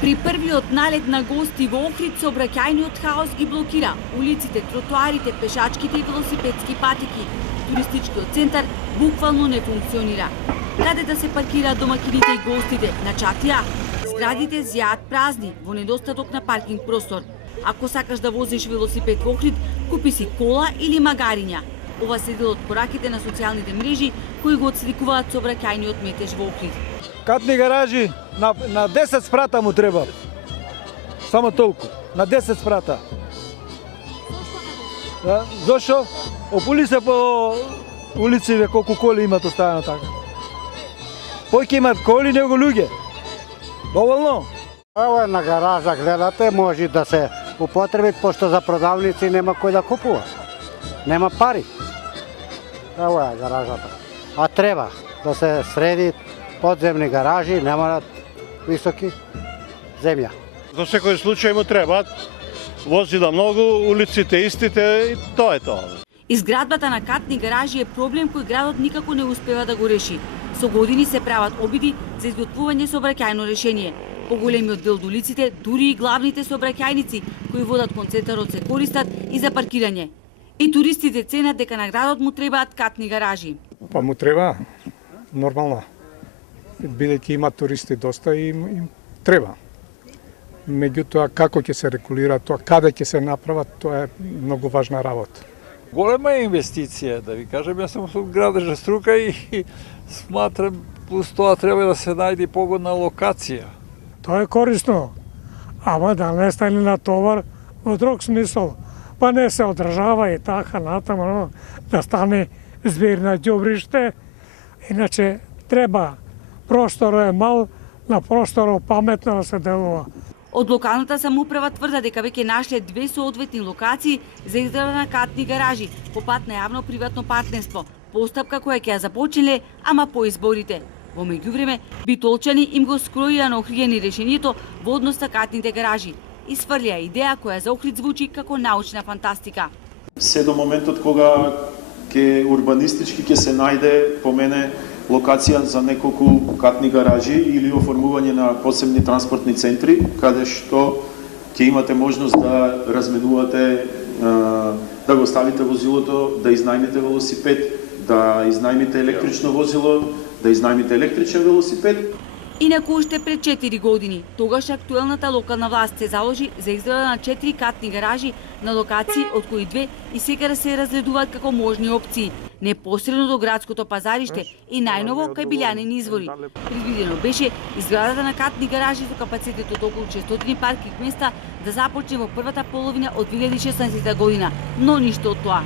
При првиот налет на гости во Охрид сообраќајниот хаос ги блокира улиците, тротоарите, пешачките и велосипедски патеки. Туристичкиот центар буквално не функционира. Каде да се паркираат домакините и гостите? На чатија? Зградите зјаат празни во недостаток на паркинг простор. Ако сакаш да возиш велосипед во Охрид, купи си кола или магариња. Ова се дел од пораките на социјалните мрежи кои го отсликуваат сообраќајниот метеж во Охрид. Катни гаражи на 10 спрата му треба. Само толку. На 10 спрата. Да? Зошо? Опули се по улиците колку коли имат оставено така. Повеќе имат коли него луѓе. Доволно? Ова на гаража гледате, може да се употреби, пошто за продавници нема кој да купува. Нема пари. Ова е гаражата. А треба да се среди подземни гаражи, нема високи земја. За секој случај му требаат возила многу, улиците истите и тоа е тоа. Изградбата на катни гаражи е проблем кој градот никако не успева да го реши. Со години се прават обиди за изготвување сообраќајно решение. Поголемиот дел од улиците, дури и главните сообраќајници кои водат кон центарот се користат и за паркирање. И туристите ценат дека на градот му требаат катни гаражи. Па му треба нормално. Бидејќи има туристи доста и им треба. Меѓутоа како ќе се регулира тоа, каде ќе се направат, тоа е многу важна работа. Голема е инвестиција, да ви кажем, јас сум од градежна струка и сматрам плюс тоа треба да се најде погодна локација. Тоа е корисно, ама да не стане на товар во друг смисол. Па не се одржава и така натаму, да стане збирна ѓубриште. Иначе треба, просторот е мал, на просторот паметно да се делува. Од локалната самоуправа тврда дека веќе нашле 2 соодветни локации за изградба на катни гаражи по пат на јавно-приватно партнерство. Постапка која ќе ја започнале, ама по изборите. Во меѓувреме, битолчани им го скроија на Охријани решението во однос на катните гаражи. Исфрлија идеја која за Охрид звучи како научна фантастика. Се до моментот кога урбанистички ќе се најде по мене локација за неколку катни гаражи или оформување на посебни транспортни центри, каде што ќе имате можност да разменувате, да го ставите возилото, да изнајмите велосипед, да изнајмите електрично возило, да изнајмите електричен велосипед. Инаку уште пред 4 години, тогаш актуелната локална власт се заложи за изграда на 4 катни гаражи на локации, од кои 2 и сега се разгледуваат како можни опции, непосредно до градското пазариште и најново кај Билјанин извори. Предвидено беше изградата на катни гаражи со капацитет од околу 600 паркинг места да започне во првата половина од 2016 година, но ништо од тоа.